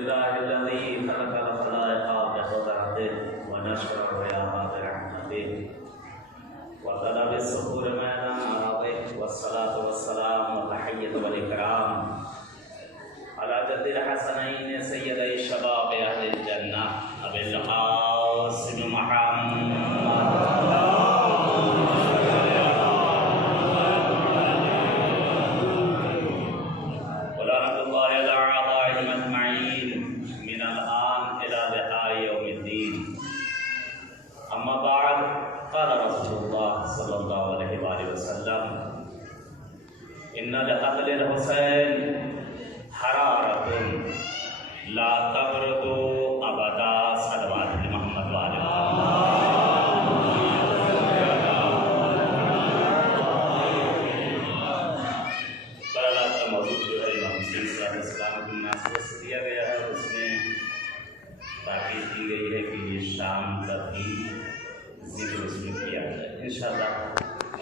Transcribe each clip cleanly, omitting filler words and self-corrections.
अल्हम्दुलिल्लाहिल्लज़ी खलक़ल ख़लाइक़ बिक़ुद्रतिही व नशरा रियाहा बिरहमतिही व तला बिस्सुहूर मैदान आरादिही वस्सलातु वस्सलामु व तहिय्यतु वल इकराम अला जद्दिल हसनैन सय्यदै शबाब अहलिल जन्नह अबिल क़ासिम मुहम्मद इन्नल अक़लिल हुसैन हरारतुन ला तबरदु अबदा सल्लल्लाहु मोहम्मद वाले बराला का मौजूद जो है इमाम हुसैन इस्लाम की नासरत से दिया गया है। उसमें ताकीद की गई है कि ये शाम तक ही जिक्र उसमें किया जाए। इंशाअल्लाह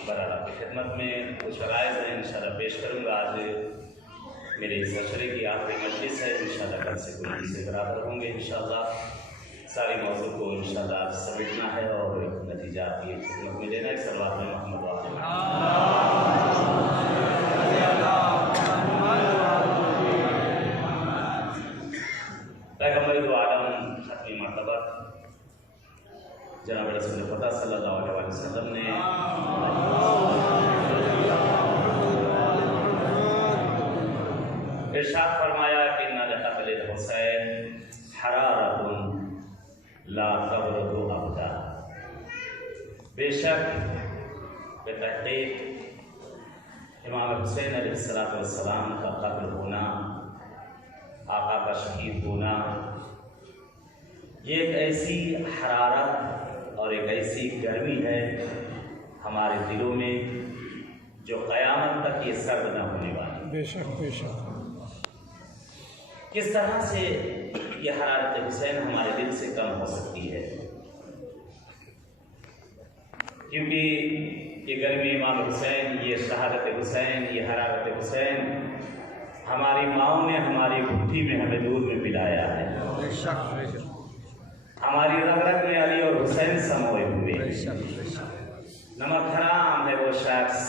बराला की खिदमत में कुछ राइज़ हैं, इंशाअल्लाह पेश करूँगा। आज मेरे इस अशरे की आखिरी मजलिस है। इंशाअल्लाह कल से कोई से बराबर होंगे। इंशाअल्लाह सारी मौजूद को इंशाअल्लाह समेटना है और नतीजा की खिदमत में लेना है। सल्लल्लाहु अलैहि मोहम्मद पैगम्बर दो आलम खत्मी मर्तबा जनाब रसूल खुदा सल्लल्लाहु अलैहि वसल्लम ने इरशाद फरमाया कि इन्नल अक़लिल हुसैन हरारतुन ला तबरदु अबदा। बेशक बेतहक़ीक़ इमाम हुसैन अलैहिस्सलाम का कत्ल होना, आका का शहीद होना, ये एक ऐसी हरारत और एक ऐसी गर्मी है हमारे दिलों में जो क़यामत तक ये सर्द न होने वाली। बेशक बेशक। किस तरह से ये हरारत हुसैन हमारे दिल से कम हो सकती है? क्योंकि ये गर्मी इमाम हुसैन, ये शहादत हुसैन, ये हरारत हुसैन हमारी माओं ने हमारी भुट्ठी में हमें दूध में पिलाया है। हमारी रग रग में अली और हुसैन समोए हुए। नमक हराम है वो शख्स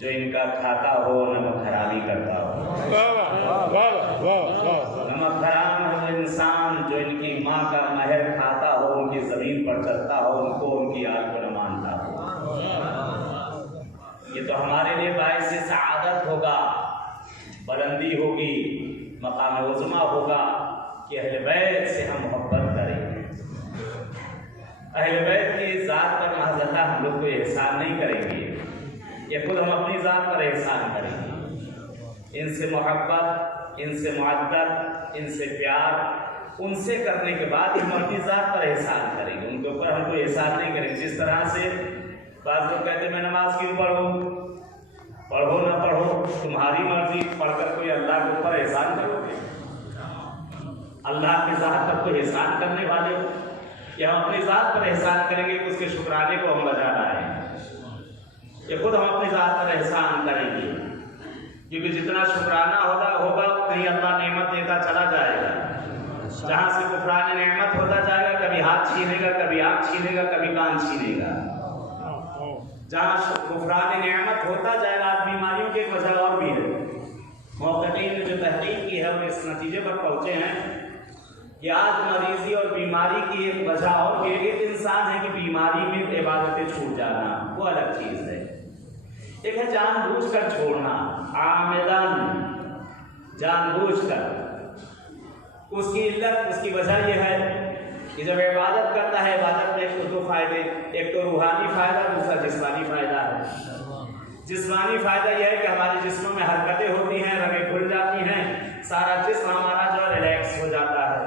जो इनका खाता हो, नमक हरामी करता हो। नमक हराम है वो इंसान जो इनकी माँ का महर खाता हो, उनकी जमीन पर चलता हो, उनको उनकी आल को न मानता हो। ये तो हमारे लिए बाइस सआदत होगा, बुलंदी होगी, मकाम उज़्मा होगा कि अहले बैत से हम मोहब्बत करें। अहले बैत की ज़ात पर महज़ल्ला हम लोग को एहसान नहीं करेंगे, ये खुद हम अपनी ज़ात पर एहसान करेंगे। इनसे मोहब्बत, इनसे मुअद्दत, इनसे प्यार, उनसे करने के बाद हम अपनी ज़ात पर एहसान करेंगे। उनके ऊपर हम कोई एहसान नहीं करेंगे। जिस तरह से बाज़ लोग कहते हैं मैं नमाज क्यों पढ़ूँ? पढ़ो ना पढ़ो तुम्हारी मर्जी, पढ़कर कोई अल्लाह के ऊपर एहसान करोगे? अल्लाह की ज़ात पर कोई एहसान करने वाले हो? कि हम अपनी ज़ात पर एहसान करेंगे कि उसके शुक्राने को हम बजा लाएं? ये खुद हम अपनी ज़ात पर एहसान करेंगे, क्योंकि जितना शुक्राना होगा कहीं अल्लाह नेमत देता चला जाएगा। जहाँ से कुफरान नेमत होता जाएगा, कभी हाथ छीनेगा, कभी आँख छीनेगा, कभी कान छीनेगा। जहाँ कुफरान नेमत होता जाएगा, आज बीमारियों की एक वजह और भी है। मुहक़्क़ीक़ीन ने जो तहक़ीक़ की है वो इस नतीजे पर पहुँचे हैं कि आज मरीज़ी और बीमारी की एक वजह और भी एक इंसान है कि बीमारी में इबादतें छूट जाना, वो अलग चीज़ है। एक है जानबूझकर छोड़ना, आमेदन, जानबूझकर। उसकी इल्लत, उसकी वजह यह है कि जब इबादत करता है, इबादत में एक तो दो फायदे, एक तो रूहानी फ़ायदा, दूसरा जिस्मानी फ़ायदा है। जिस्मानी फ़ायदा यह है कि हमारे जिस्म में हरकतें होती हैं, रगें खुल जाती हैं, सारा जिस्म हमारा जो रिलैक्स हो जाता है।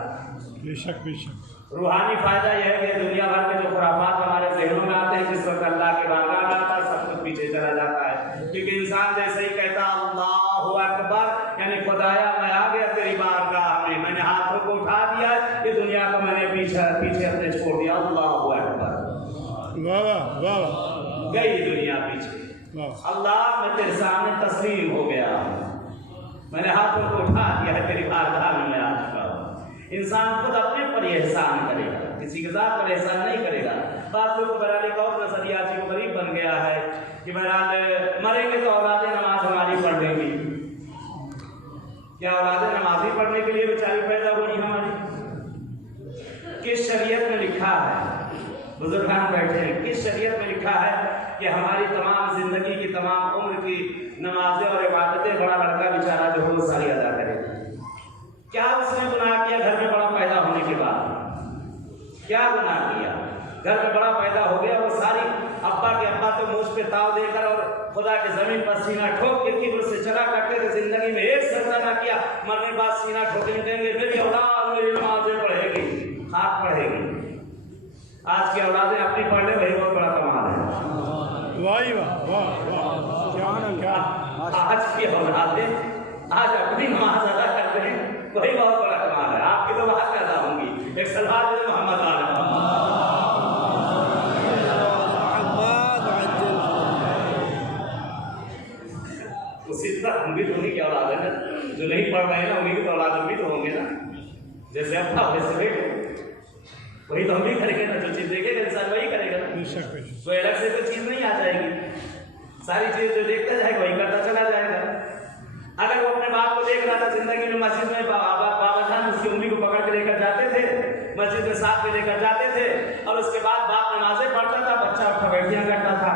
बेशक बेशक। रूहानी फ़ायदा यह है कि दुनिया भर के जो खुराफात हमारे ज़हनों में आते हैं, जिस वक्त अल्लाह के बारगाह में आता है, सब कुछ पीछे चला जाता है। क्योंकि इंसान जैसे ही कहता अल्लाहु अकबर, यानी खुदाया मैं आ गया तेरी बारगाह में, मैंने हाथों को उठा दिया, ये दुनिया को मैंने पीछे अपने छोड़ दिया। अल्लाहु अकबर, गई दुनिया पीछे। अल्लाह मैं तेरे सामने तस्लीम हो गया, मैंने हाथों को उठा दिया है, तेरी बारगाह में मैं आ चुका हूँ। इंसान खुद अपने पर ही एहसान करेगा, किसी के साथ पर एहसान नहीं करेगा। बात लोग बहरहाल एक और नजरिया आज को करीब बन गया है कि बहरहाल मरेंगे तो औलादे नमाज हमारी पढ़ लेंगी। क्या औलादे नमाज ही पढ़ने के लिए बेचारी पैदा हुई हमारी? किस शरीयत में लिखा है, बुजुर्गान बैठे हैं, किस शरीयत में लिखा है कि हमारी तमाम जिंदगी की तमाम उम्र की नमाजें और इबादतें बड़ा लड़का बेचारा जो हो सारी अदा करेगा? क्या उसने गुनाह किया घर में बड़ा पैदा होने के बाद? क्या गुनाह किया? घर में बड़ा पैदा हो गया, वो सारी अब्बा के अब्बा तो मुझ पे ताव देकर और खुदा के जमीन पर सीना ठोक के किब्र से चला करते थे, जिंदगी में एक सजदा ना किया, मरने के बाद सीना ठोकेंगे, कहेंगे मेरी औलाद मेरी नमाजें पढ़ेगी, हाथ पढ़ेगी। आज की औलादें अपनी पढ़ ले, वही बहुत बड़ा कमाल है। वाह वाह वाह क्या आज की औलादें आज अपनी नमाज अदा करते हैं, वही बहुत बड़ा कमाल है। आपकी तो बात पैदा होंगी। एक सलवार दे मोहम्मद आलम उसी तरह हम भी तो उन्हीं की औलाद है ना, जो नहीं पढ़ रहे हैं ना उन्हीं की तो औलाद भी तो होंगे ना। जैसे अब्बा वैसे बेटे, वही तो हम भी करेंगे ना, जो चीज देखेगा इंसान वही करेगा ना। कोई अलग से कोई चीज नहीं आ जाएगी, सारी चीज जो देखता जाएगा वही करता चला जाएगा। अगर वो अपने बाप को देख रहा था जिंदगी में, मस्जिद में बाबा जान उसकी उंगली को पकड़ के लेकर जाते थे, मस्जिद में साथ में लेकर जाते थे, और उसके बाद बाप नमाजें पढ़ता था, बच्चा उठा बैठियां करता था।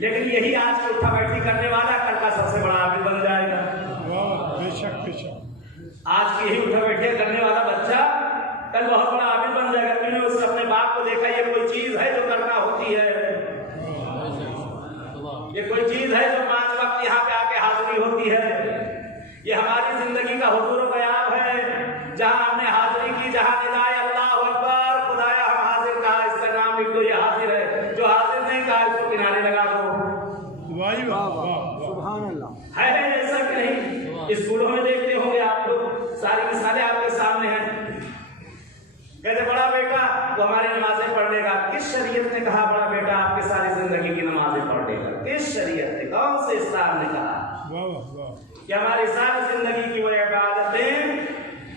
लेकिन यही आज के उठा बैठी करने वाला कल का सबसे बड़ा आबिद बन जाएगा। बेशक बेशक। आज की यही उठा बैठियां करने वाला बच्चा कल बहुत बड़ा आबिद बन जाएगा, क्योंकि उसने अपने बाप को देखा ये कोई चीज है जो करना होती है, ये कोई चीज है जो 5 वक्त यहाँ पे आके हाजिरी होती है। ये हमारी जिंदगी का हुजूर क़याम है, जहाँ हमने हाजिरी की, जहाँ निदाए अल्लाह अकबर, खुदाया हम हाजिर कहा, इसका नाम लिख दो, ये हाजिर है। जो हाजिर नहीं कहा इसको किनारे लगा दो। सुभान अल्लाह। है ऐसा कि नहीं? स्कूलों में देखते होंगे आप लोग, सारी मिसालें आपके सामने हैं। कहते बड़ा बेटा वो हमारी नमाजें पढ़ लेगा। किस शरीयत ने कहा बड़ा बेटा आपकी सारी जिंदगी की नमाजें पढ़ लेगा? किस शरीयत ने, कौन से इस्लाम ने कहा कि हमारी सारी जिंदगी की वो इबादतें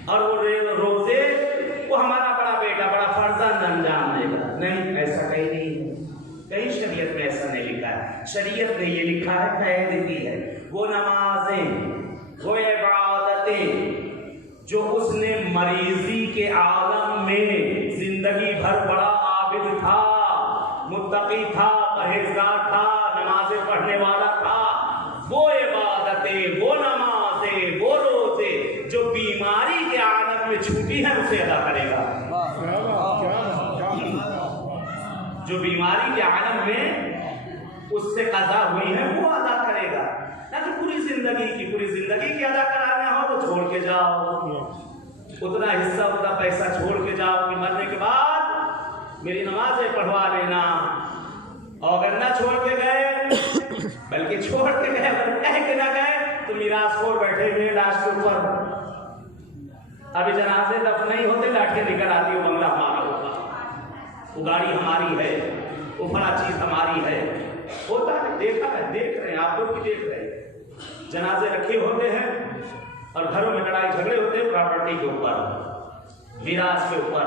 और वो रोजे वो हमारा बड़ा बेटा बड़ा फर्जंद अंजाम देगा? नहीं, ऐसा कहीं नहीं है, कहीं शरीयत में ऐसा नहीं लिखा है। शरीयत ने ये लिखा है, कैद की है, वो नमाजें वो इबादतें जो उसने मरीजी के आलम में जिंदगी भर बड़ा आबिद था, मुत्तकी था, परहेजगार था, नमाजें पढ़ने वाला था, वो इबादतें, वो नमाजें, वो रोजे जो बीमारी के आलम में छूटी है उसे अदा करेगा। जो बीमारी के आलम में उससे कज़ा हुई है वो अदा करेगा। ना तो पूरी जिंदगी की अदा कराना हो तो छोड़ के जाओ, उतना हिस्सा उतना पैसा छोड़ के जाओ कि मरने के बाद मेरी नमाजें पढ़वा लेना। और अगर ना छोड़ के गए, बल्कि छोड़ के गए, अगर कह के ना गए तो मिरासखोर बैठे हुए लाश के ऊपर, अभी जनाजे दफन नहीं होते, लाठियां निकल आती, वो बंगला हमारा होगा, वो गाड़ी हमारी है, वो फला चीज हमारी है। होता है, देखा है, देख रहे हैं, आप लोग भी देख रहे हैं। जनाजे रखे होते हैं और घरों में लड़ाई झगड़े होते हैं प्रॉपर्टी के ऊपर, विरासत के ऊपर,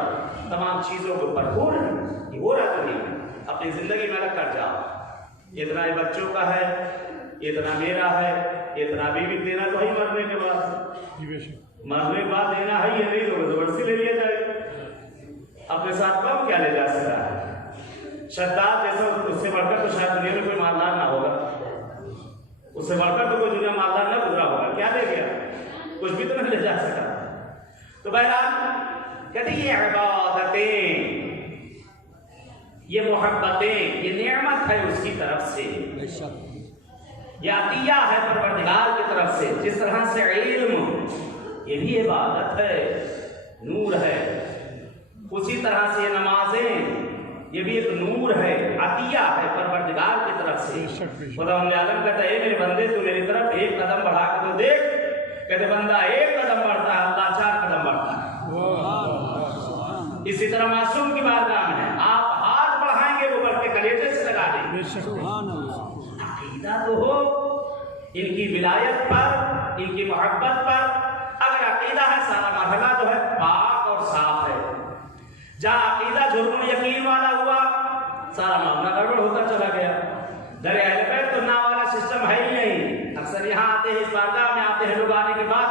तमाम चीजों के ऊपर। हो रहा तो नहीं, अपनी जिंदगी में अलग कर जाओ। इतना बच्चों का है, इतना मेरा है, इतना बीवी देना तो ही मरने के बाद देना है, ये नहीं तो जबरदस्ती ले लिया जाएगा। अपने साथ कम क्या ले जा सकता है? शद्दाद जैसा, उससे बढ़कर तो शायद दुनिया में कोई मालदार ना होगा, उससे बढ़कर तो कोई दुनिया मालदार ना गुजरा होगा। क्या ले गया? कुछ भी तो नहीं ले जा सका। तो बहरहाल कहते ये इबादतें, ये मोहब्बतें, ये नेमत है उसकी तरफ से, ये अतिया है परवरदिगार की तरफ से। जिस तरह से इल्म ये भी इबादत है, नूर है, उसी तरह से ये नमाजें ये भी एक नूर है, अतिया है परवरदिगार की तरफ से। खुदा आलम कहता है मेरे बंदे तू मेरी तरफ एक कदम बढ़ा के तो देख। कहते बंदा एक कदम बढ़ता है, अल्लाह 4 कदम बढ़ता है। इसी तरह मासूम की बारगाह में आप हाथ बढ़ाएंगे वो बढ़ के कलेजे से लगा देंगे। अकीदा तो हो इनकी विलायत पर, इनकी मोहब्बत पर। अगर अकीदा है सारा मरहला जो है पाक और साफ है। जहाँ अकीदा जुर्म यकीन वाला हुआ सारा मामला गड़बड़ होता चला गया। दर अहले बैत तो ना वाला सिस्टम है ही नहीं। अक्सर यहाँ आते हैं, इस बारगाह में आते हैं लोग, आने के बाद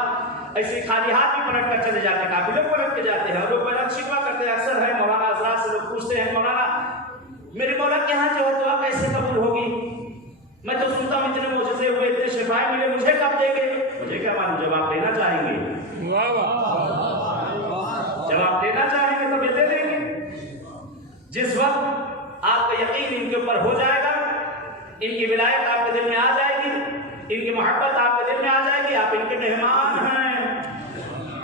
ऐसे खाली हाथ भी पलट कर चले जाते हैं, काफी लोग पलट के जाते हैं और लोग पलट शिकवा करते हैं। अक्सर है मौलाना हज़रात से लोग पूछते हैं, मौलाना मेरी मौला के यहाँ जो दुआ कैसे कबूल होगी? मैं तो सुनता हूँ इतने मोजज़े हुए, इतने शिफाए मिले, मुझे कब देंगे? मुझे क्या मालूम, जब आप देना चाहेंगे, जब आप देना चाहेंगे तो दे देंगे। जिस वक्त आपका यकीन इनके ऊपर हो जाएगा, इनकी विलायत आपके दिल में आ जाएगी, इनकी मोहब्बत आपके दिल में आ जाएगी, आप इनके मेहमान हैं।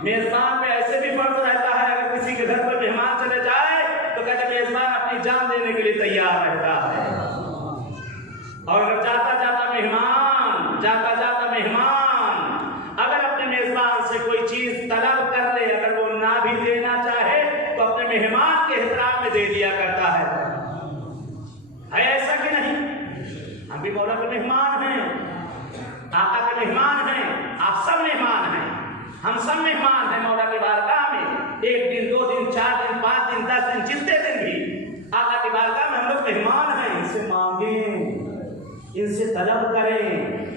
मेजबान में ऐसे भी फर्ज रहता है, अगर किसी के घर पर मेहमान चले जाए तो कहते मेजबान अपनी जान देने के लिए तैयार रहता है। और अगर जाता जाता मेहमान अगर अपने मेजबान से कोई चीज तलब कर ले, अगर वो ना भी देना चाहे तो अपने मेहमान के एहतराम में दे दिया करता है ऐसा कि नहीं? हम भी मौला के मेहमान हैं, आका के मेहमान हैं, आप सब मेहमान हैं, हम सब मेहमान हैं मौला के बारगाह में। 1 दिन 2 दिन 4 दिन 5 दिन 10 दिन जितने दिन भी आका के बारगाह में हम लोग मेहमान हैं। इनसे मांगें, इनसे तलब करें,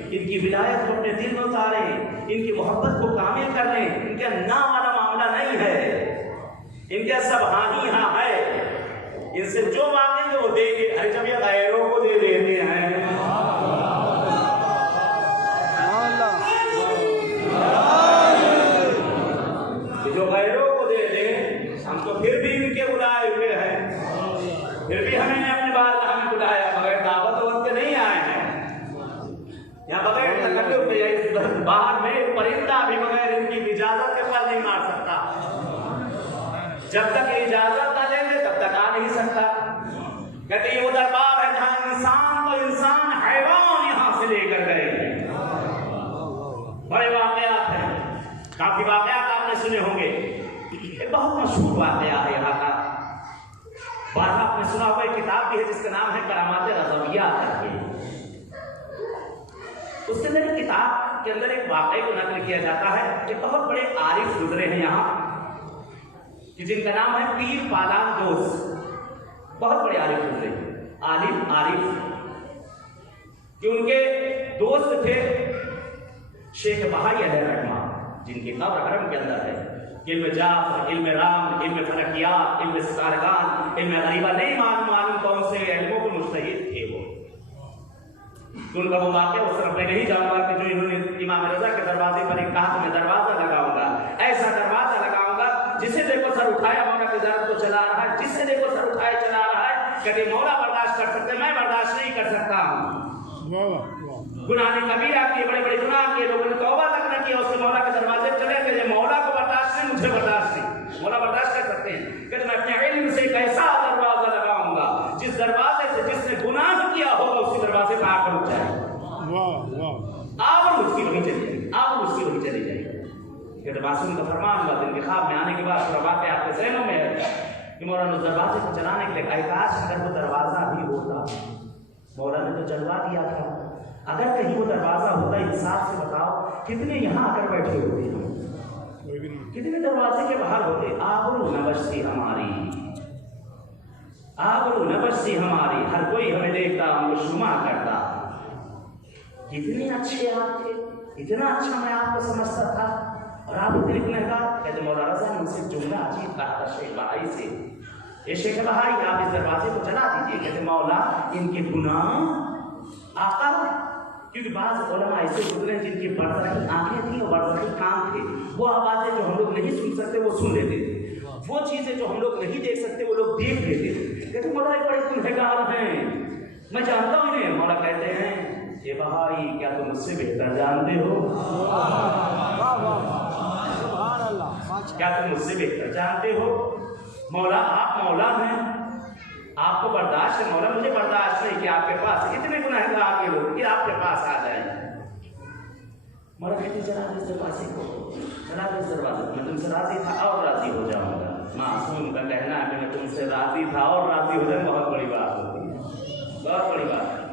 इनकी विलायत को अपने दिल में उतारें, इनकी मोहब्बत को कामिल कर लें। इनके ना वाला मामला नहीं है, इनके सब हाँ ही हाँ है। इनसे जो मांगेंगे वो देंगे। अरे जब ये गैरों को दे देते हैं, जो गैरों को दे दें, हम तो फिर भी इनके बुलाए हुए हैं, फिर भी हमें अपने बारगाह में बुलाया, बगैर दावत वक्त के नहीं आए हैं। या बगैर तकल्लुफ के बाहर में परिंदा भी बगैर इनकी इजाजत के पर नहीं मार सकता। जब तक इजाजत ना देंगे तब तक आ नहीं सकता। कहते ये वो दरबार है जहाँ इंसान तो इंसान हैवान यहाँ से लेकर गए। बड़े वाकयात हैं, काफी वाकयात आपने सुने होंगे। एक बहुत मशहूर वाकया है यहाँ का, बारहा आपने सुना हुआ। एक किताब भी है जिसका नाम है करामात रज़विया करके। उसके अंदर एक किताब के अंदर एक वाकये को नकल किया जाता है। एक बहुत बड़े आरिफ गुजरे हैं यहाँ कि जिनका नाम है पीर पालान दोस। बहुत बड़े आरिफ गुजरे, आलिम आरिफ, कि उनके दोस्त थे शेख बहाई रहमा, जिनकी कब्र हरम के अंदर है। इल्म जाफर, इल्म राम, इल्म फलकियात, इल्म सितारगान, इल्म गरीबा नहीं मालूम कौन से इल्मों को मुस्तहिद थे वो। तो उनका वो वाक़या उस तरफ मैं नहीं जाऊंगा कि जो इन्होंने इमाम रज़ा के दरवाजे पर एक कहा तो मैं दरवाजा लगाऊंगा, ऐसा दरवाजा लगाऊंगा जिसे देखो सर उठाया मौला की ज़ात को चला रहा है, जिसे देखो सर उठाए चला रहा है। कभी मौला बर्दाश्त कर सकते, मैं बर्दाश्त नहीं कर सकता हूँ। गुनाह ने कबीरा किए, बड़े बड़े गुनाह किए, लोगों ने तौबा तक न किया, उससे मौला के दरवाजे चले गए। मौला को बर्दाश्त नहीं, मुझे बर्दाश्त नहीं। मौला बर्दाश्त कर सकते हैं, कहते मैं अपने इल्म से एक ऐसा दरवाजा लगाऊंगा जिस दरवाजे से जिसने गुनाह किया होगा उसी दरवाजे पर आकर उठ जाए, आवर उसकी वही चली जाएगी, आवर उसकी वही चली जाएगी। कहते मासूम का फरमान हुआ, दिन के ख्वाब में आने के बाद पूरा वाक़या आपके ज़हनों में है कि मौला ने दरवाजे को चलाने के लिए काश अगर वो दरवाजा भी होता। मौला ने तो चलवा दिया था, अगर कहीं वो दरवाजा होता, इंसाफ से बताओ कितने यहाँ आकर बैठे होते हैं, कितने दरवाजे के बाहर होते। आबरू नबश्ती हमारी, आबरू नबश्ती हमारी, हर कोई हमें देखता, हमको शुमा करता। कितने अच्छे आप थे, इतना अच्छा मैं आपको समझता था और आप इतने गुनहगार। कहते मौला रज़ा ने मुझसे जुमला अजीब कहा था शेख बहाई से, ये शेख बहाई आप इस दरवाजे को चला दीजिए। कहते मौला इनके गुनाह आका, क्योंकि बाज़ उलमा ऐसे गुजरे जिनकी बरदर आंखें थी और बरदर के कान थे, वो आवाज़ें जो हम लोग नहीं सुन सकते वो सुन लेते थे, वो चीज़ें जो हम लोग नहीं देख सकते वो लोग देख लेते थे। कहते मौला एक बड़े गुनहगार हैं, मैं जानता हूँ इन्हें। मौला कहते हैं ये बहाई क्या तुम मुझसे बेहतर जानते हो? क्या तुम मुझसे बेहतर जानते हो? मौला आप मौला हैं, आपको बर्दाश्त है, मौला मुझे बर्दाश्त नहीं कि आपके पास इतने गुनहगार के लोग कि आपके पास आ जाए। मौला कहते जरा इस दरवाजे को, जरा इस दरवाजे, मैं तुमसे राजी था और राजी हो जाऊंगा। मासूम का कहना है कि मैं तुमसे राजी था और राजी हो जाए बहुत बड़ी बात होती है, बहुत बड़ी बात है।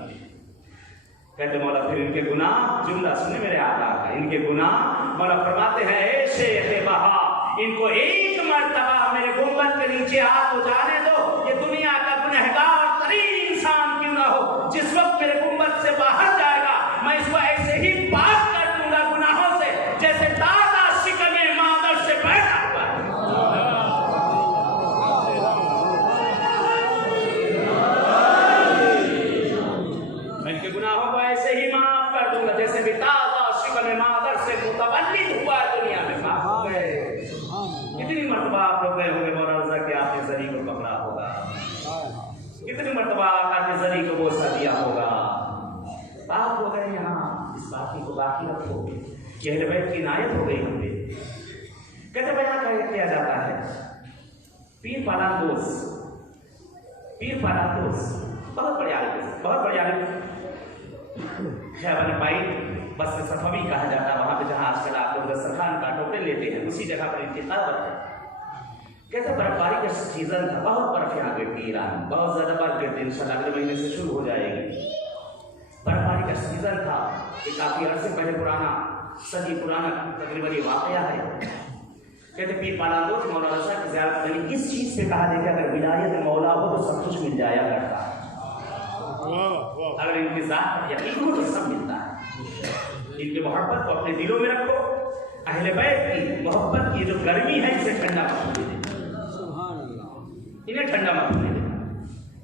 कहते मौला फिर इनके गुनाह, जुमला सुने मेरे आका का, इनके गुनाह मौला फरमाते हैं ए शेख बहा, इनको एक मर्तबा मेरे गुंबद के नीचे हाथ उठाने दो, ये दुनिया का गुनहगार तरीन इंसान क्यों ना हो, जिस वक्त मेरे गुंबद से बाहर जाएगा मैं इसको ऐसे ही पाक कर दूंगा गुनाहों से जैसे ताजा शिकने मादर से बैठा हुआ है। मैं इनके गुनाहों को ऐसे ही माफ कर दूंगा जैसे भी ताजा शिकने मादर से मुतवल्लिद हुआ है दुनिया में माफ हो गए। कितनी मर्तबा आप लोग गए होंगे मौला रज़ा के आपने जरी को पकड़ा होगा, कितनी मर्तबा आपने जरी को बोसा दिया होगा। आप हो गए यहाँ, इस बात को बाकी रखो, ये अहले बैत की इनायत हो गई हमने। कहते बयान किया जाता है पीर पालांदोस, पीर पालांदोस बहुत बड़े आलिम, बहुत बड़े आलिम पाई बस सफवी कहा जाता है वहां पे जहां आजकल आप लोग दस्तरखान का टोकरे लेते हैं, उसी जगह पर इनकी क़ब्र है। कहते बर्फबारी का सीजन था, बहुत बर्फ यहाँ गिरती ईरान, बहुत ज्यादा बर्फ गिरती, इंशाल्लाह अगले महीने से शुरू हो जाएगी। बर्फबारी का सीजन था, ये काफी अर्से पहले पुराना, सदी पुराना तकरीबन ये वाकया है। कहते पीर पालांदोस मौला रज़ा की ज़ियारत में किस चीज से कहा देखा अगर विलायत मौला हो तो सब कुछ मिल जाया करता है, अगर इनकी ज़ात यकीन हो तो सब मिलता है। इनकी मोहब्बत को अपने दिलों में रखो, अहले बैत की मोहब्बत की जो गर्मी है इसे ठंडा मत होने देना, इन्हें ठंडा मत होने देना।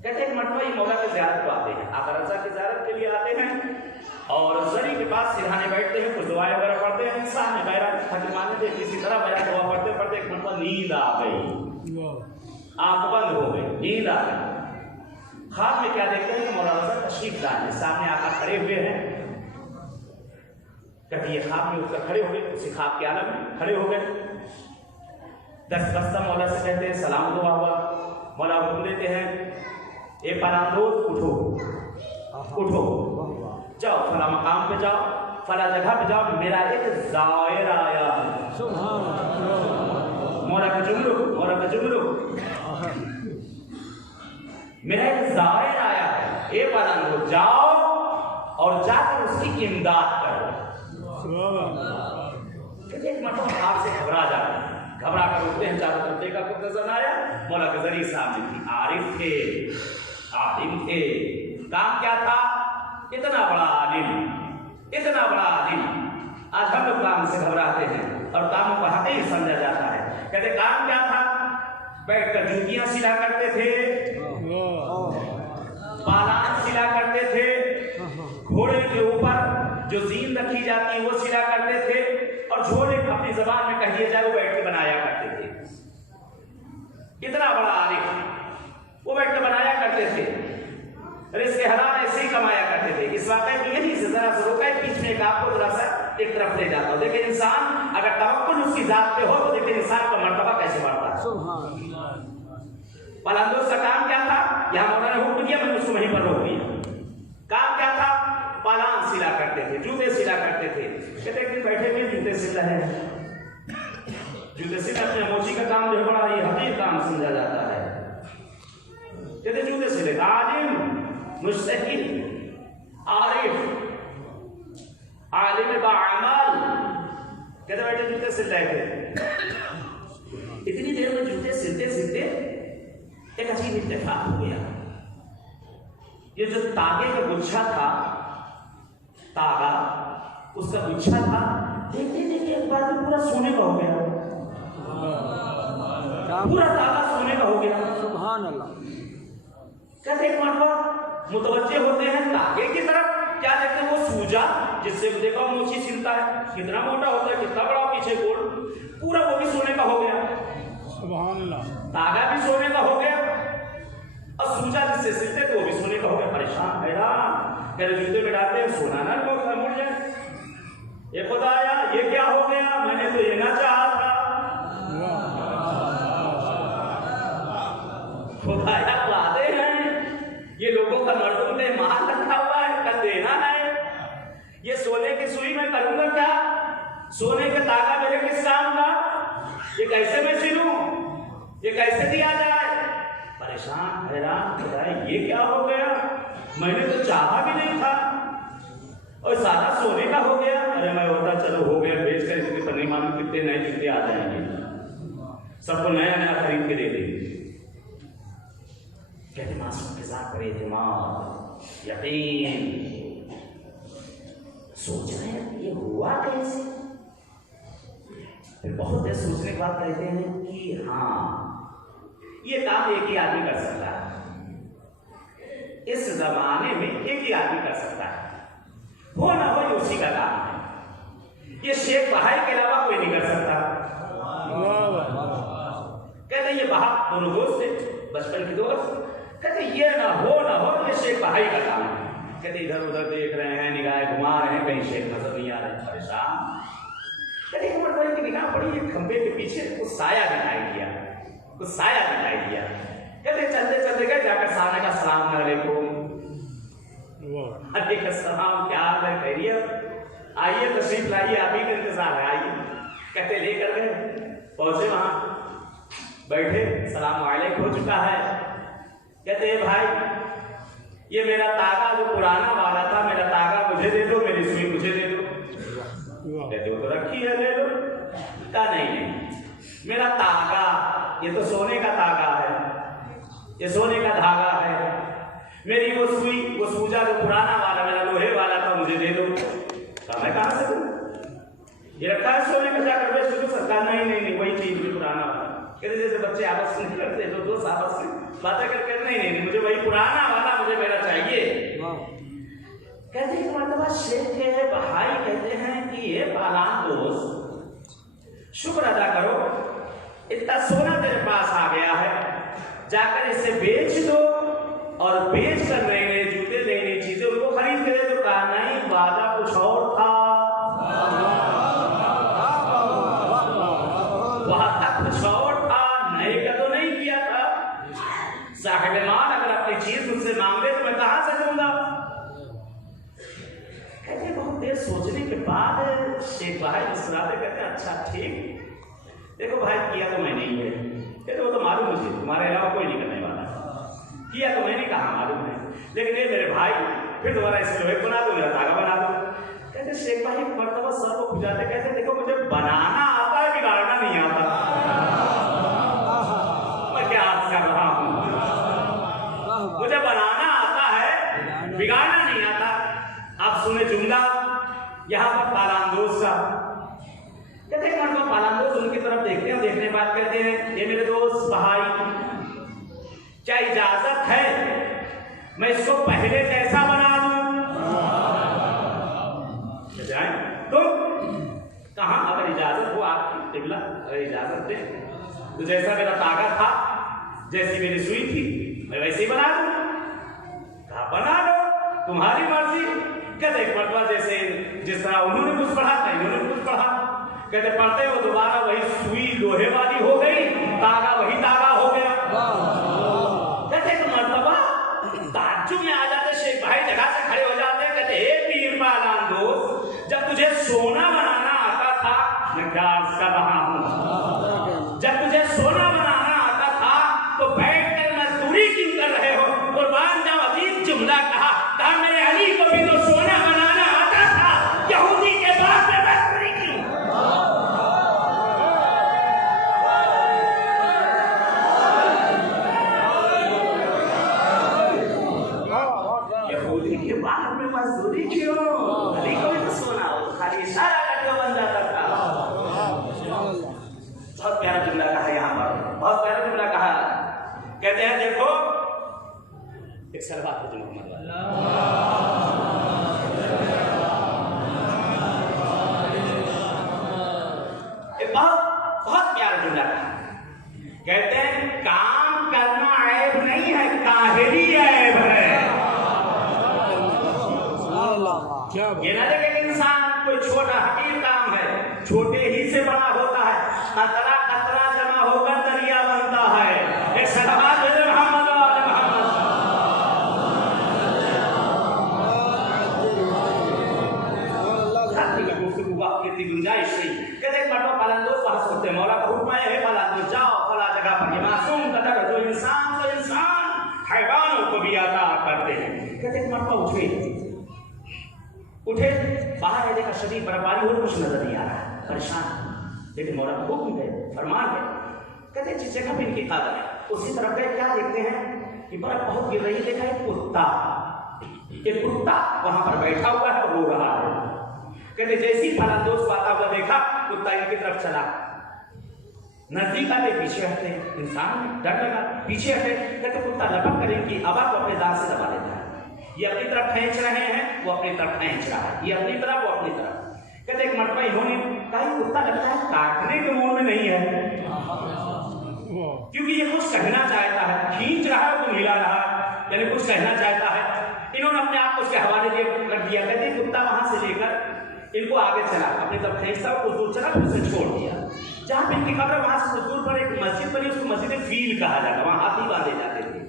कहते एक मरतबा ये मौला की ज़ियारत को आते हैं, आका रज़ा की ज़ियारत के लिए आते हैं और जरी के पास सिरहाने बैठते हैं, कुछ दुआएं वगैरह पढ़ते हैं, इंसान ने बैरा थकमाने दे किसी तरह बैरा दुआ पढ़ते पढ़ते एक मरतबा नींद आ गई, आंख बंद हो गई, नींद आ गई। ख्वाब में क्या देखते हैं कि मौला रज़ा तशरीफ लाए, सामने आका खड़े हुए हैं। कहते ये ख्वाब में उठकर खड़े हो गए, उसी ख्वाब के आलम में खड़े हो गए। दस्तबस्ता मौला से कहते हैं सलाम दुआ हुआ, मौला हुक्म देते हैं ए पालांदोस उठो, उठो जाओ फला मकाम पे जाओ, फला जगह पे जाओ, मेरा एक ज़ायर आया है। मौला का जुमलो, मौला का जुमलो, मेरा एक ज़ायर आया है, ए पालांदोस जाओ और जाकर उसकी इमदाद करो। एक मतलब आपसे घबरा जाते हैं, घबरा कर उठते हैं, चारों तरफ देखा कुछ नजर आया, मौला के जरिए सामने थी, आरिफ थे, आलिम थे। काम क्या था? इतना बड़ा आलिम, इतना बड़ा आलिम। आज हम लोग काम से घबराते हैं और कामों को हकीर समझा जाता है। कहते काम क्या था? बैठकर जूतियां सिला करते थे, पालान सिला करते थे, घोड़े के ऊपर जो जीन रखी जाती है वो सिला करते थे, और झोले अपनी जबान में कह दिया जाए वो बैठ के बनाया करते थे। इतना बड़ा आलिम वो बैठ के बनाया करते थे, रिज़्क़ हलाल ऐसे ही कमाया करते थे। इस वाक़े में यही से जरा सा रोका है, बीच में आपको जरा सा एक तरफ ले जाता हूं। देखिए इंसान अगर तवक्कुल उसकी जात पे हो तो देखिए इंसान का मर्तबा कैसे बढ़ता है। पालांदोस का काम क्या था? यहाँ मौला ने हुक्म दिया, मैंने उसको वहीं पर रोक दिया। काम क्या था? पालान सिला करते थे, जूते सिला करते थे। कहते एक दिन बैठे हुए जूते सिल रहे हैं, जूते सिल अपने मोची का काम जो बड़ा ये हकीर काम समझा जाता है। कहते जूते सिले, आलिम, मुस्तहिल, आरिफ, आलिम बाअमल, कहते बैठे जूते सिल रहे थे। इतनी देर में जूते सिलते सिलते एक अजीब इत्तेफाक हो गया। ये जो तागे का गुच्छा था, तागा उसका गुच्छा था, देखते देखते एक बार में पूरा सोने का हो गया, पूरा तागा सोने का हो गया। सुभान अल्लाह। कहते एक मरतबा मुतवज्जे होते हैं तागे की तरफ, क्या देखते हैं वो सूजा, जिससे देखा मोची सिलता है, कितना मोटा होता है, कितना बड़ा पीछे गोल, पूरा वो भी सोने का हो गया। सुभान अल्लाह। तागा भी सोने का हो गया और सूजा जिससे सिलते थे वो भी सोने का हो गया। परेशान हैरान, कह रहे जूते में डालते हैं सोना ना मुड़ जाए। ये खुदाया ये क्या हो गया, मैंने तो ये ना चाहा था। खुदाया वादे हैं, ये लोगों का मर्दों ने माल रखा हुआ है, कल देना है। ये सोने की सुई में करूंगा क्या? सोने का तागा मेरे किस काम का? ये कैसे मैं सिलूं? ये कैसे दिया जाए? परेशान हैरान, खुदाया ये क्या हो गया, मैंने तो चाहा भी नहीं था। और सारा सोने का हो गया। अरे मैं होता चलो हो गया, बेच कर इसके पर नहीं मालूम कितने नए जूते आ जाएंगे, सबको नया नया खरीद के दे देंगे। कहते मासूम के साथ करे दिमाग यकीन सोच रहे हैं ये हुआ कैसे। फिर बहुत देर सोचने के बाद कहते हैं कि हाँ ये काम एक ही आदमी कर सकता है, इस जमाने में एक ही आदमी कर सकता है, हो ना हो उसी का काम है, ये शेख बहाई के अलावा कोई नहीं कर सकता। कहते ये बाहर दोनों दोस्त थे, बचपन के दोस्त। कहते ये ना हो ये शेख बहाई का काम है। कहते इधर उधर देख रहे हैं, निगाहें घुमा रहे हैं, कहीं शेख नजर नहीं आ रहे, परेशान। कहते एक मरतबा की निगाह पड़ी एक खंबे के पीछे, कुछ साया दिखाई दिया, कुछ साया दिखाई दिया। कहते चलते चलते गए, जाकर सामने का सलाम अलैकुम। अलैकुम सलाम, क्या हाल है, खैरियत, आइए तशरीफ लाइए, आप ही का इंतजार है, आइए। कहते लेकर गए, पहुंचे वहां, बैठे, सलाम अलैकुम हो चुका है। कहते भाई ये मेरा तागा जो पुराना वाला था, मेरा तागा मुझे दे दो, मेरी सुई मुझे दे दो। कहते वो तो रखी है, ले लो। कहा नहीं, मेरा तागा ये तो सोने का तागा है, ये सोने का धागा है, मेरी वो सुई, वो सूजा जो पुराना वाला मेरा लोहे वाला था, मुझे दे दो। कहा मैं कहां से दूं, ये रखा है सोने का, जाकर बेच दो। सरकार नहीं वही चीज जो पुराना वाला। कहते जैसे बच्चे आपस में करते हैं, जो दोस्त आपस में बातें करके नहीं मुझे वही पुराना वाला, मुझे मेरा चाहिए। कहते हैं मरतबा शेख के बहाई कहते हैं कि ये पालान दोस्त शुक्र अदा करो, इतना सोना तेरे पास आ गया है, जाकर इसे बेच दो और बेच कर नए नए जूते, नई नई चीजें उनको खरीद के दे दो। कहा नहीं, वादा कुछ और था, वादा कुछ और था, नए का तो नहीं किया था। साहिब माल अगर अपनी चीज मुझसे मांगे तो मैं कहां से दूंगा। कहते बहुत देर सोचने के बाद शेख भाई मुस्कुराते कहते अच्छा ठीक, देखो भाई किया तो मैंने ही है। कहते वो तो मालूम मुझे, तुम्हारे अलावा कोई नहीं करने वाला, किया तो मैंने, कहा मालूम है, लेकिन ये मेरे भाई फिर दोबारा इसे लोहे बना दो, मेरा धागा बना दो। कहते शेख भाई मरतबा सर को खुजाते कहते देखो मुझे बनाना आता है, बिगाड़ना नहीं आता। मैं क्या अर्ज कर रहा हूं, मुझे बनाना आता है, बिगाड़ना नहीं आता। आप सुने जुमला यहाँ पर पालांदोज का। कहते हैं मरतबा पालांदोज उनकी तरफ देखते हैं, देखने बात करते हैं, ये मेरे दोस्त भाई क्या इजाजत है मैं इसको पहले कैसा बना दूं। तो कहा अगर इजाजत हो आपकी टिबला, अगर इजाजत दे तो जैसा मेरा तागा था, जैसी मेरी सुई थी, मैं वैसे ही बना दूं। कहा बना दो, तुम्हारी मर्जी। कहते एक मरतबा जैसे जिस तरह उन्होंने कुछ पढ़ा था, इन्होंने कुछ पढ़ा। कहते पढ़ते हो दोबारा वही सुई लोहे वाली हो गई, तागा वही तागा हो गया। कहते एक मरतबा ताज्जुब में आ जाते, शेख भाई जगह से खड़े हो जाते, कहते हे पीर पालान दोस्त, जब तुझे सोना बनाना आता था, मैं क्या अर्ज कर रहा हूं, जब तुझे सोना बनाना आता था तो बैठकर मजदूरी क्यों कर रहे हो। कुर्बान जाओ, अजीब जुमला कहा मेरे अली को भी तो सोना बनाना आता था, यहूदी के बाद में मजदूरी क्यों। यहूदी के बाद में मजदूरी क्यों, अली को भी तो सोना हो, खाली इशारा करके बन जाता था। बहुत प्यारा जुमला कहा यहाँ पर, बहुत प्यारा जुमला कहा। कहते हैं देखो एक सलवात है मोहम्मद बहुत प्यारा जुमला कहा। कहते हैं काम करना ऐब नहीं है, काहिरी ऐब है। ये ना देखे कि इंसान कोई छोटा हकीर काम है, छोटे ही से बड़ा होता है, कतरा कतरा जमा होकर दरिया बनता है। एक सलवात गुंजाइश नहीं। कहते एक मरतबा पालांदोज बहस करते, मौला का हुक्म है पालांदोज जाओ फला जगह पर, ये मासूम कदर जो इंसान हैवानों को भी अता करते हैं। कहते एक मरतबा उठे, बाहर है, देखा शदीद बर्फबारी हो, कुछ नजर नहीं आ रहा है, परेशान। लेकिन मौला का हुक्म है, फरमान है, कहते जिस जगह पे इनकी कब्र है उसी तरफ गए, क्या देखते हैं कि बर्फ बहुत गिर रही है, देखा एक कुत्ता वहां पर बैठा हुआ है और रो रहा है। कहते जैसे ही फलांदोज को आता हुआ देखा, कुत्ता इनकी तरफ चला, नजदीक आते, पीछे हटे, इंसान डर लगा, पीछे हटे। कहते कुत्ता लपक कर इनकी आवाज को अपने दांत से दबा लेता है। ये अपनी तरफ खींच रहे हैं, वो अपनी तरफ खींच रहा है, ये अपनी तरफ, वो अपनी तरफ। कहते एक मरतबा इन्होंने कहा कुत्ता लगता है काटने के मूड में नहीं है, क्योंकि ये कुछ कहना चाहता है, खींच रहा है तो हिला रहा है, यानी कुछ कहना चाहता है। इन्होंने अपने आप को उसके हवाले कर दिया। कहते कुत्ता वहां से लेकर इनको आगे चला, अपनी तरफ खींचता कुछ दूर चला, फिर उसे छोड़ दिया। जहां पे इनकी कब्र वहां से कुछ दूर पर एक मस्जिद बनी, उसको मस्जिद फील कहा जाता, वहां हाथी बांधे जाते थे।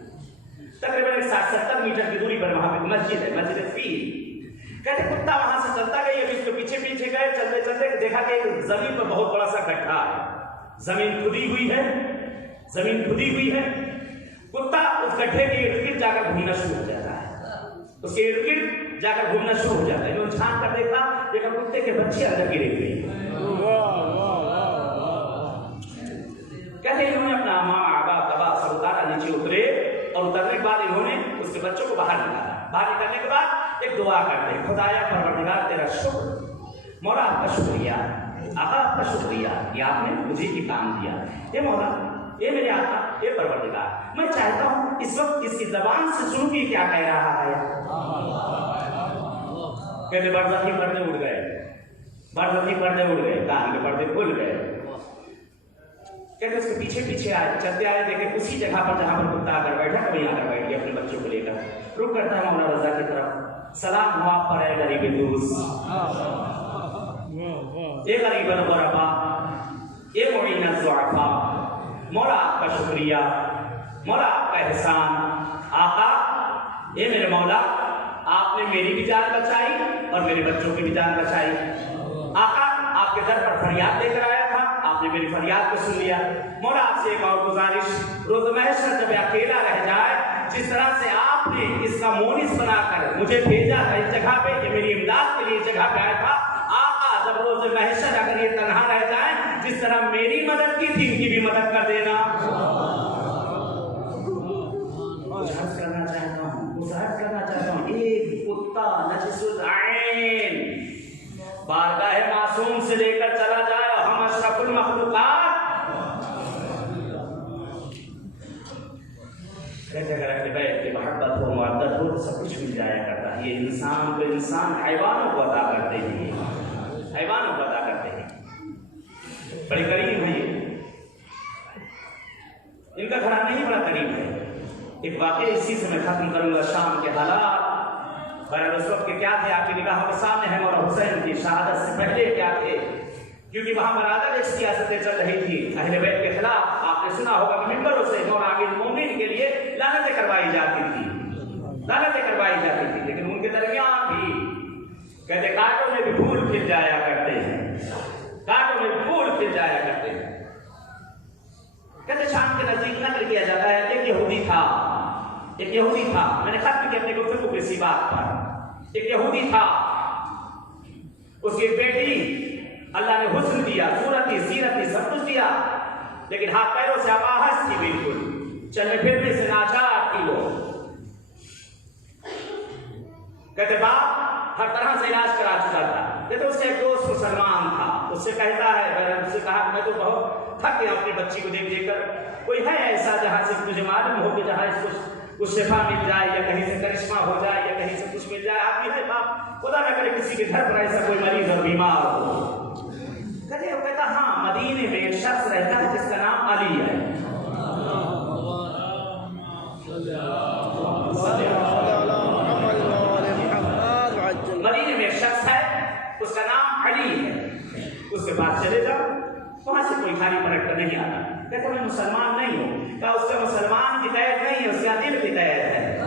तकरीबन 60-70 मीटर की दूरी पर वहां पे मस्जिद है, मस्जिद फील। कहते कुत्ता वहां से चलता गया, अभी उसके पीछे पीछे गए, चलते चलते देखा कि जमीन पर बहुत बड़ा सा गड्ढा है, जमीन खुदी हुई है, जमीन खुदी हुई है। कुत्ता उस गड्ढे के इर्द गिर्द जाकर घूमना शुरू हो जाता है, उसके इर्द गिर्द जाकर घूमना शुरू हो जाता है। जो झांक कर देखा कुत्ते के बच्चे अंदर गिरे हुए। कहते इन्होंने अपना आबा तबा सब उतारा, नीचे उतरे और उतरने के बाद इन्होंने उसके बच्चों को बाहर निकाला। बाहर निकालने के बाद एक दुआ करते, खुदाया परवरदिगार तेरा शुक्र, मौला आपका शुक्रिया, आका आपका शुक्रिया, ये आपने मुझे ही काम दिया। ये मौला, ये मेरे आका, ये परवरदिगार, मैं चाहता हूँ इस वक्त इसकी जबान से सुनूं कि क्या कह रहा है। कहते बरसाती पर्दे उड़ गए, बरसाती पर्दे उड़ गए, कान के पर्दे खुल गए। कहते उसके पीछे पीछे आए, चलते आए, देखे उसी जगह पर जहां पर कुत्ता आकर बैठा, कभी आकर बैठ गया अपने बच्चों को लेकर। रुक करता है मौला रजा की तरफ, सलाम हुआ पर है गरीब दोस्त, ये गरीब गुरबा, ये मुईन ज़ुअफ़ा, मौला आपका शुक्रिया, मौला आपका एहसान। आका, ये मेरे मौला, आपने मेरी भी जान बचाई और मेरे बच्चों की भी जान बचाई। आका, आपके दर पर फरियाद लेकर आया था, आपने मेरी फरियाद को सुन लिया। मौला आपसे एक और गुजारिश, रोज़ महशर जब अकेला रह जाए, जिस तरह से आपने इसका मोनिस बनाकर मुझे भेजा था इस जगह पे, ये मेरी इमदाद के लिए इस जगह पे आया था। आका, जब रोज़ महशर अगर ये तन्हा रह जाए, जिस तरह मेरी मदद की थी, इनकी भी मदद कर देना। करना चाहता हूँ, एक कुत्ता नजसुल ऐन बारगाह मासूम से लेकर चला जाए, हम अशरफुल मखलूकात। कहते अगर अहले बैत की मोहब्बत हो, मुअद्दत हो, तो सब कुछ मिल जाया करता है। ये इंसान को इंसान हैवानों को अदा करते हैं, हैवानों को अदा करते हैं। बड़े करीब है ये, इनका घराना ही बड़ा करीब है। एक वाक़या इसी से मैं खत्म करूंगा। शाम के हालात बहरहाल उस वक्त के क्या थे आपकी निगाहों के सामने है। मौला हुसैन की शहादत से पहले क्या थे, क्योंकि वहां बरादर एक सियासतें चल रही थी अहले बैत के खिलाफ। आपने सुना होगा कि मिंबरों से मौला अमीरुल मोमिनीन के लिए लानतें करवाई जाती थी, लानतें करवाई जाती थी। लेकिन उनके दरमियान भी कहते कांटों में भी फूल खिल जाया करते हैं, कांटों में फूल खिल जाया करते हैं। कहते शाम के नजदीक नकल किया जाता है, एक यहूदी था, एक यहूदी था। मैंने खत्म किया अपने गुफ्तगू को इसी बात पर। एक यहूदी था, उसकी बेटी, अल्लाह ने हुस्न दिया, सूरत सीरत सब कुछ दिया, लेकिन हाथ पैरों से आवाज थी, बिल्कुल चलने फिरने से नाचार थी वो। कहते बाप हर तरह से इलाज करा चुका था। कहते उससे एक दोस्त मुसलमान था, उससे कहता है, उससे कहा मैं तो बहुत थक गया अपनी बच्ची को देख देकर, कोई है ऐसा जहां से तुझे मालूम हो कि जहां इसको कुछ शिफा मिल जाए, या कहीं से करिश्मा हो जाए, या कहीं से कुछ मिल जाए। आप भी है बाप, खुदा न करे किसी के घर पर ऐसा कोई मरीज और बीमार हो। कहते वो कहता हाँ, मदीने में एक शख्स रहता है जिसका नाम अली है। मदीने में एक शख्स है, उसका नाम अली है, उसके पास चले जाओ, वहां से कोई खाली पलट कर नहीं आता। कहते मैं मुसलमान नहीं हूँ, क्या उसका मुसलमान की कैद नहीं है, उसका दिल की कैद है।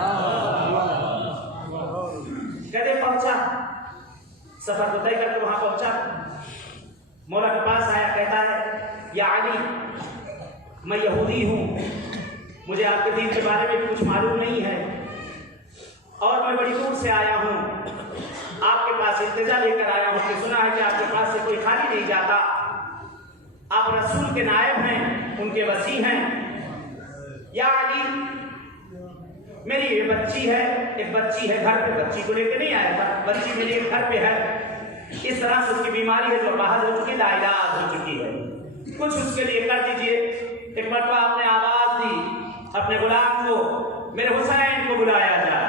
कहते पहुंचा, सफर को तय करके वहां पहुंचा, मौला के पास आया, कहता है या अली, मैं यहूदी हूँ, मुझे आपके दीन के बारे में कुछ मालूम नहीं है, और मैं बड़ी दूर से आया हूँ, आपके पास इल्तिजा लेकर आया हूं कि सुना है कि आपके पास से कोई खाली नहीं जाता, आप रसूल के नायब हैं, उनके वसी हैं। या अली, मेरी ये बच्ची है, एक बच्ची है घर पे, बच्ची को लेकर नहीं आया था, बच्ची मेरी घर पे है, इस तरह से उसकी बीमारी है जो बाहर हो चुकी, लाइलाज हो चुकी है, कुछ उसके लिए कर दीजिए। एक मरतबा आपने आवाज दी अपने गुलाम को, मेरे हुसैन को बुलाया जाए।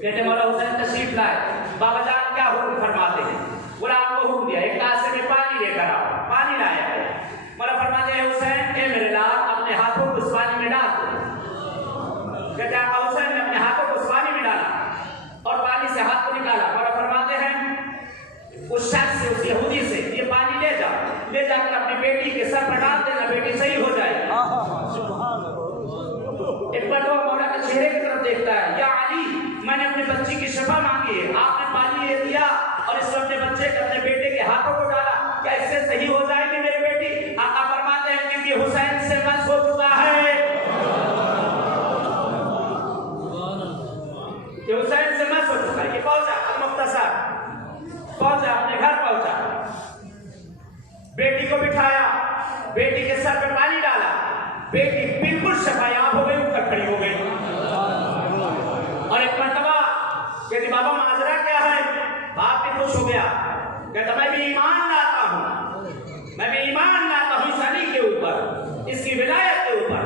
कहते मौला हुसैन तशरीफ लाए। बाबा जान क्या हुक्म फरमाते हैं? गुलाम को हुक्म दिया, एक कासे में पानी लेकर आओ। पानी लाया। मौला फरमाते हैं हुसैन के मेरे लाल अपने हाथों को उस पानी में डाल दो। कहते आका हुसैन ने अपने हाथों को उस पानी में डाला और पानी से हाथ को निकाला। मौला फरमाते हैं उस शख्स से, उस यहूदी से, ये पानी ले जाओ, ले जाकर अपनी बेटी के सर पर डाल देना, बेटी सही हो जाएगी। एक बार वो मौला के चेहरे की तरफ देखता है, या अली, मैंने अपनी बच्ची की शफा मांगी है, आपने पानी ले दिया और इस अपने बच्चे के, अपने बेटे के हाथों को डाला, क्या इससे सही हो जाएगी मेरी बेटी? आका फरमाते हैं क्योंकि हुसैन से मस हो चुका है, कि हुसैन से मस हो चुका है। कि पहुंचा मुख्तसर, पहुंचा अपने घर पहुंचा, बेटी को बिठाया, बेटी के सर पे पानी डाला, बेटी बिल्कुल शफायाब हो गई, उठकर खड़ी हो गई। और एक मरतबा कहती बाबा माजरा क्या है? बाप भी खुश हो गया, कहता मैं भी ईमान लाता हूँ, मैं भी ईमान लाता हूँ इस अली के ऊपर, इसकी विलायत के ऊपर।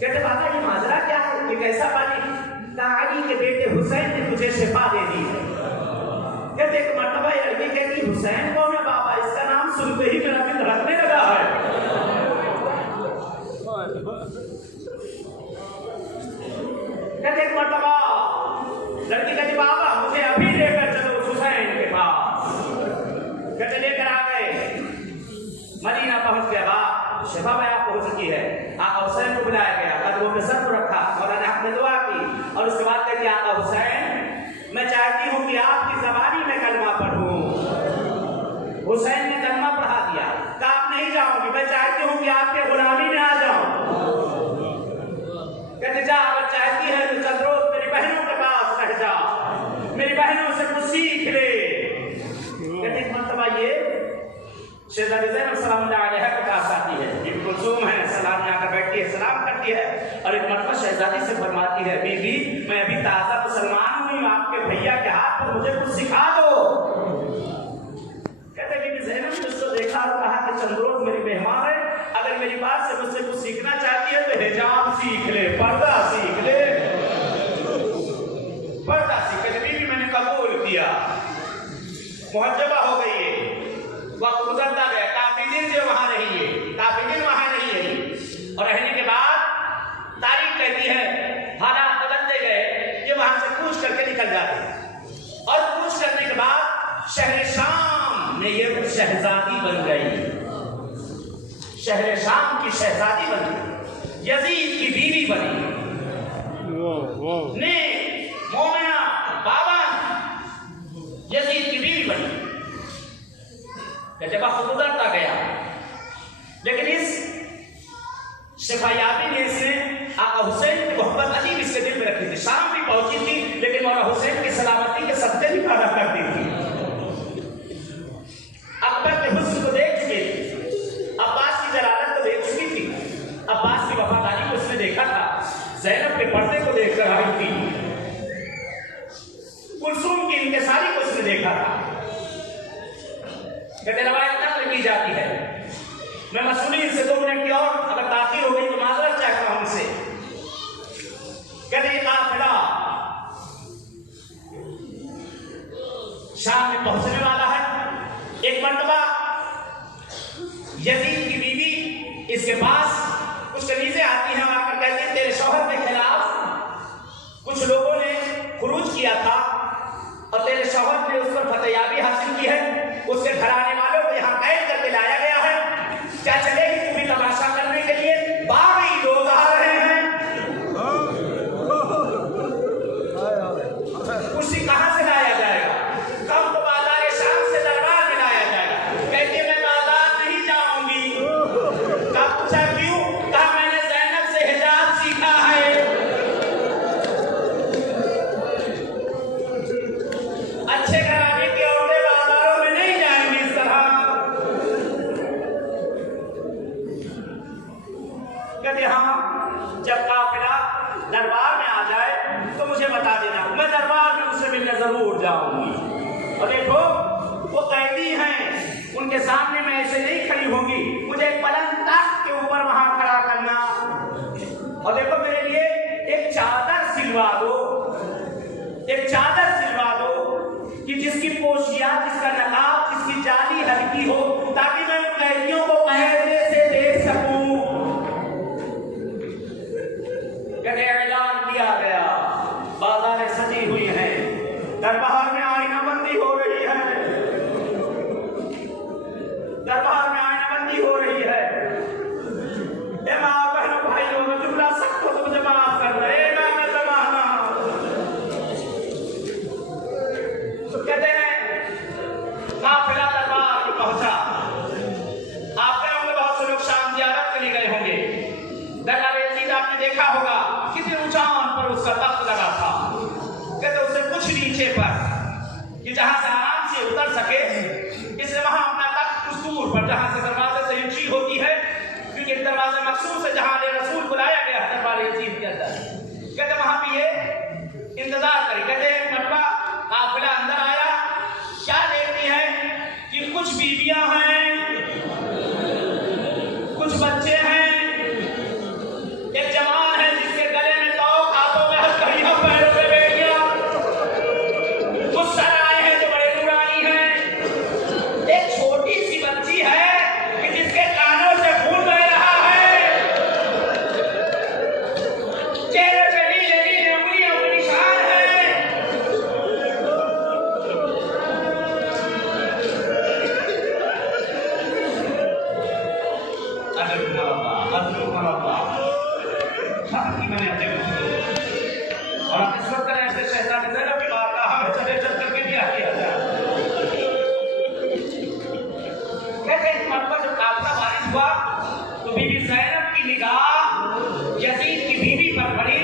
कहते बाबा ये माजरा क्या है, ये कैसा पानी? कहा अली के बेटे हुसैन ने तुझे शिफा दे दी है। कहते एक मरतबा ये लड़की कहती हुसैन कौन है बाबा? इसका नाम सुनते ही मेरा दिल धड़कने लगा है। कहते एक मरतबा लड़की कहती बाबा मुझे अभी लेकर चलो हुसैन के पास। कहते लेकर आ गए, मदीना पहुंच गया, बाप शिफा बयां पहुंच चुकी है। आका हुसैन को बुलाया गया, कदमों पे सर को रखा और ने दुआ की और उसके बाद कहती आका हुसैन मैं चाहती हूँ कि आपकी जबानी में कलमा पढ़ूं। हुसैन ने कलमा पढ़ा दिया, कहा आप नहीं जाऊंगी, मैं चाहती हूँ कि आपके गुलामी में आ जाऊं। कहते जा, अगर चाहती है तो चल रोज मेरी बहनों के पास रह जा, मेरी बहनों से कुछ सीख ले। कहते एक मरतबा ये शहजादी ज़ैनब सलामुल्लाह अलैहा के पास आती है, इब्न कुलसूम है, सलाम में आकर बैठती है, सलाम करती है और एक मरतबा शहजादी से फरमाती है बीबी मैं अभी ताज़ा मुसलमान हुई, आपके भैया के हाथ पर मुझे कुछ सिखा दो। कहते बीबी ज़ैनब ने उसको देखा और कहा कि चंद्रोज मेरी मेहमान है, अगर मेरी बात से मुझसे कुछ सीखना चाहती है तो हिजाब सीख ले, पर्दा सीख ले, पर्दा सीख ले। बीबी मैंने कबूल किया, मुहज्जबा हो गई है, वक्त गुजरता गया, काफी दिन जो वहां रही है, काफी दिन वहां रही है और रहने के बाद तारीख कहती है हालात बदलते गए कि वहां से कूच करके निकल जाते और कूच करने के बाद शहर शाम में ये शहजादी बन गई, शहर शाम की शहजादी बन गई, यजीद की बीवी बनी, ने मोमिना बाबा यजीद की बीवी बनी। जब वक्त गुजरता गया लेकिन इस शिफायाबी ने इसने आका हुसैन की मोहब्बत अजीब इसके दिल में रखी थी। शाम भी पहुंची थी लेकिन मौला हुसैन की सलामती के सदक़े भी पैदा कर दी थी। अकबर के हुस्न को देख चुकी थी, अब्बास की जलालत को देख चुकी थी, अब्बास की वफादारी को उसने देखा था, ज़ैनब के पर्दे को देखकर आई थी, कुलसूम की इंकिसारी को उसने देखा था। कहते रवायत नक़ल की जाती है, मैं मसूली से 2 मिनट की और अगर ताख़ीर हो गई तो माज़रत चाहता हूं उनसे। कहते काफ़िला शाम में पहुंचने वाला है। एक मरतबा यजीद की बीवी इसके पास कुछ कनीज़ें आती हैं, आकर कहती हैं तेरे शौहर के खिलाफ कुछ लोगों ने खुरूज किया था और तेरे शौहर ने उस पर फतेयाबी हासिल की है, उसके घराने वालों को यहाँ कैद करके लाया गया है, क्या चलेगी तुम्हें तमाशा करने के लिए? बागी लोग आ रहे हैं, उसी कहाँ से लाया जाएगा? कब तो बाजार शाम से दरबार में लाया जाएगा। कहती मैं बाजार नहीं जाऊंगी। कहा पूछा क्यों? कहा मैंने ज़ैनब से हिजाब सीखा है। और देखो वो कैदी हैं, उनके सामने मैं ऐसे नहीं खड़ी होंगी, मुझे एक पलंग तख्त के ऊपर वहां खड़ा करना, और देखो मेरे लिए एक चादर सिलवा दो, एक चादर सिलवा दो कि जिसकी पोशिया, जिसका नकाब, जिसकी जाली हल्की हो, ताकि मैं उन कैदियों को कैमरे से देख सकूं। ऐलान किया गया, बाजारें सजी हुई हैं, दरबार में आईनाबंदी हो रही है, दरबार में आईनाबंदी हो रही है। माँ बहनों भाइयों में जुमला सख्त हो तो मुझे माफ कर रहे जमाना। तो कहते हैं काफिला दरबार में पहुंचा। आप गए होंगे, बहुत से लोग शाम ज़ियारत के लिए गए होंगे। दरबार यजीद आपने देखा होगा कितनी ऊंचाई पर उसका तख्त लगा था। कहते उससे कुछ नीचे पर कि जहां से आराम से उतर सके, इसलिए वहां अपना तख्त कुछ दूर पर, जहां से दरवाजे से एंट्री होती है, क्योंकि दरवाजे मखसूस है जहां रसूल बुलाया गया है दरबार यजीद के अंदर। कहते वहां भी ये इंतजार करी। कहते मरतबा काफिला अंदर आया, क्या देखती है कि कुछ बीबियां हैं, कुछ बच्चे हैं, एक जवान है जिसके गले में तौक, हाथों में हथकड़ियां, पैरों में बेड़ियां, कुछ सराय हैं जो बड़े नूरानी हैं, एक छोटी सी बच्ची है कि जिसके कानों से खून बह रहा है, चेहरे पे नीले नीले उंगलियों के निशान हैं। और आप इस वक्त ऐसे शहजाद ज़ैनब की बात का हमें चले चल करके दिया किया जाए। कहते हैं मरतबा जब काफिला वारिद हुआ तो बीबी ज़ैनब की निगाह यजीद की बीवी पर पड़ी।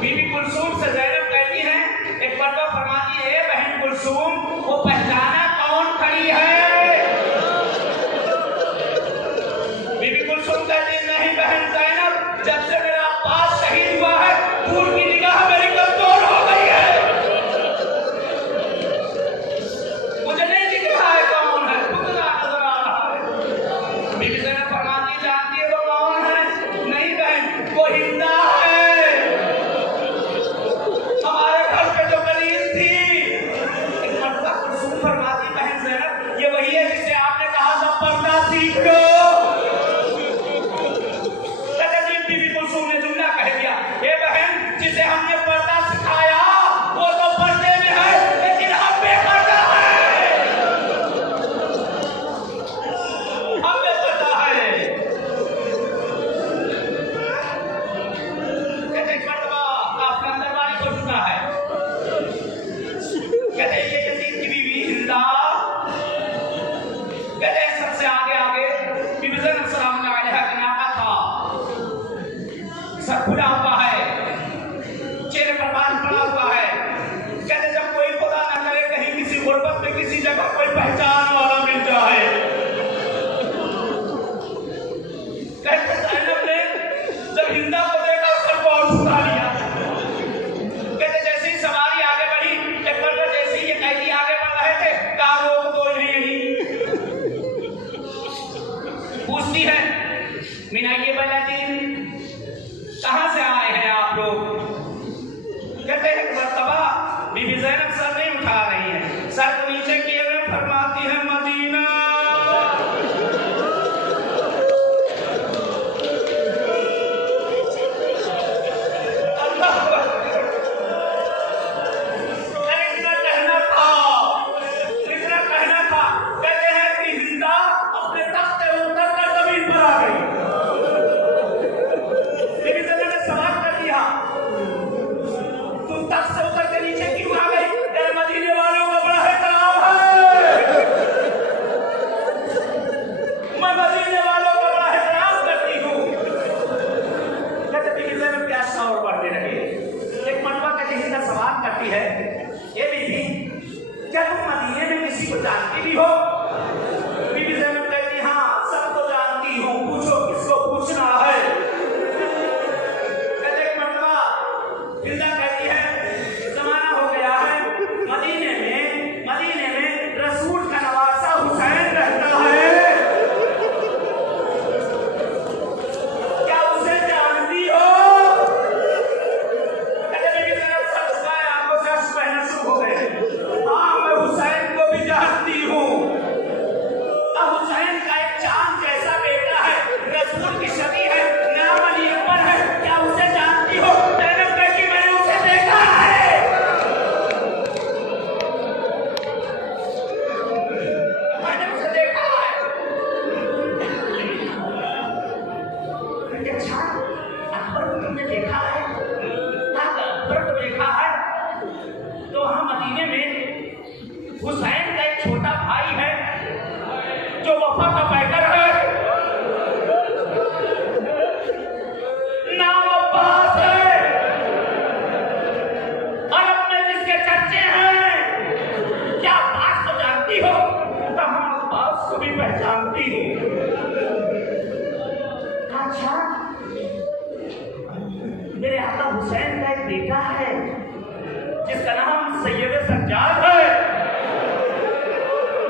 बीबी कुलसूम से ज़ैनब कहती है, एक मरतबा फरमाती है, बहन कुलसूम, वो पहचाना कौन खड़ी है? बीबी कुलसूम कहती है, नहीं बहन ज़ैनब, जब से मेरा अब्बास शहीद हुआ है, दूर की निगाह मेरी कमजोर हो गई है, मुझे नहीं दिख रहा है कौन है, पुतला नजर आ रहा है। बीबी ज़ैनब फरमाती, जानती है वो कौन है? नहीं बहन, वो हिंदा है, हमारे घर पे जो कलीस थी। एक मरतबा कुलसूम फरमाती, बहन ज़ैनब, ये वही है जिसे आपने कहा था पर्दा सीख लो। बीबी कुलसूम ने जुमला कह दिया, हे बहन, जिसे हमने पर्दा सिखाया वो तो पर्दे में है, लेकिन हम बेपर्दा है, हम बेपर्दा है। कहते एक मरतबा आपका दरबारी हो चुका है। कहते ये यजीद की बीवी हिंदा, कहते सबसे आगे आगे बीबी ज़ैनब सलामुल्लाह अलैहा का नाका था, सर खुला हुआ है, चेहरे पर बाल पड़ा हुआ है। कहते जब कोई खुदा न करे कहीं किसी गुर्बत में किसी जगह कोई पहचान वाला मिल जाए। कहते ज़ैनब ने जब हिंदा को देखा, सर को और झुका लिया। कहते जैसे ही सवारी आगे बढ़ी, एक बार जैसे ही ये कैदी आगे बढ़ रहे थे, कहा रोक दो इन्हें यहीं। पूछती है, मिनाइये बलादीन, कहां से आए हैं आप लोग? कहते हैं मरतबा बीबी ज़ैनब सर नहीं उठा रही है, सर को नीचे किए हुए फरमाती है, मदीना। इतना कहना था। कहते हैं कि हिंदा अपने तख्त से उतर कर जमीन पर आ गई। सवाल कर दिया, तुम तख्त से उतर के नीचे क्यों आ गई? मदीने वालों का बड़ा एहतराम है, मैं मदीने वालों का बड़ा एहतराम करती हूँ। कहते बीबी ज़ैनब के आशा और बढ़ने लगे। एक मरतबा कहते हिंदा सवाल करती है, ये बीबी, क्या तुम मदीने में किसी को जानती भी हो? बीबी ज़ैनब कहती, हाँ सबको जानती हूँ, पूछो किसको पूछना है। हिंदा कहती है, जमाना हो गया है, मदीने में हुसैन का एक छोटा भाई है जो वफा का पैकर है, नाम अब्बास है। अरब में जिसके चर्चे हैं, क्या बात तो जानती हो, कहाँ अब्बास को भी पहचानती हो। अच्छा, मेरे आका हुसैन का एक बेटा है जिसका नाम सैयद सज्जाद है।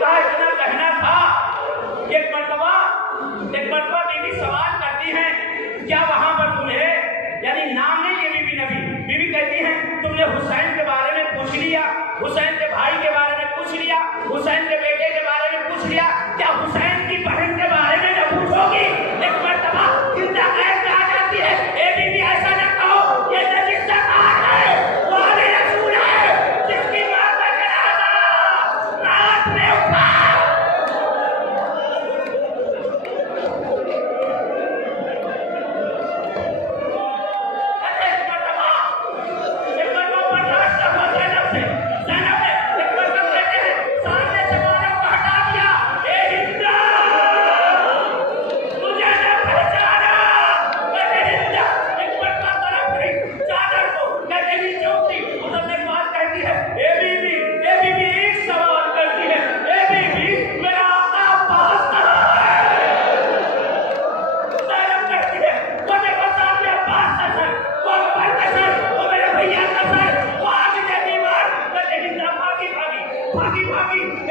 का इतना कहना था, एक मर्तबा बीवी सवाल करती है, क्या वहां पर तुम्हें, यानी नाम नहीं ये बीबी नबी, बीबी कहती है तुमने हुसैन के बारे में पूछ लिया, हुसैन के भाई के बारे में पूछ लिया, हुसैन के बेटे के बारे में पूछ लिया, क्या हुसैन की बहन के बारे में न पूछोगी। एक मर्तबा जिंदा कैद में आ जाती है, ए बीबी ऐसा न कहो, ये नबी सरकार है, वो हमें रसूल है, जिसकी मां का जनाजा रात में उठा। एक मर्तबा बर्दाश्त न हुआ ज़ैनब से, ज़ैनब ने एक मर्तबा कहते हैं सामने से मानव को हटा दिया, ए हिंदा मुझे न पहचाना। कहते हिंदा एक मर्तबा तरफ गई चादर को, कहते नीचे उतरी, उधर एक बात कहती है, ए बीबी एक सवाल करती है, ए बीबी मेरा आका अब्बास कहाँ है। ज़ैनब कहती है वो देखो सामने अब्बास का सर, वो अकबर का सर, वो मेरे भैया का सर, वो आगे जाती मार। कहते हिंदा भागी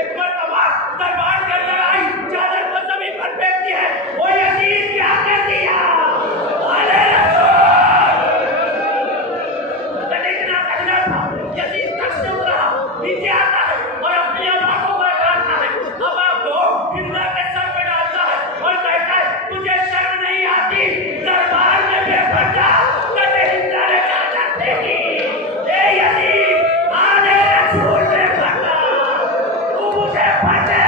एक मर्तबा दरबार के अंदर आई, चादर को जमीन पर फेंकती है, वो यजीद क्या कर दिया, अरे इतना कहना था, यजीद तक से उतरा, नीचे आता है और अपनी आंखों को डालता है, अब आपको हिंदा के सर पे डालता है और कहता है तुझे शर्म नहीं आती, दरबार में बेपर्दा। कहते हिंदा ने चादर फेंकी, ए यजीद आने रसूल बेपर्दा, तू मुझे फतेह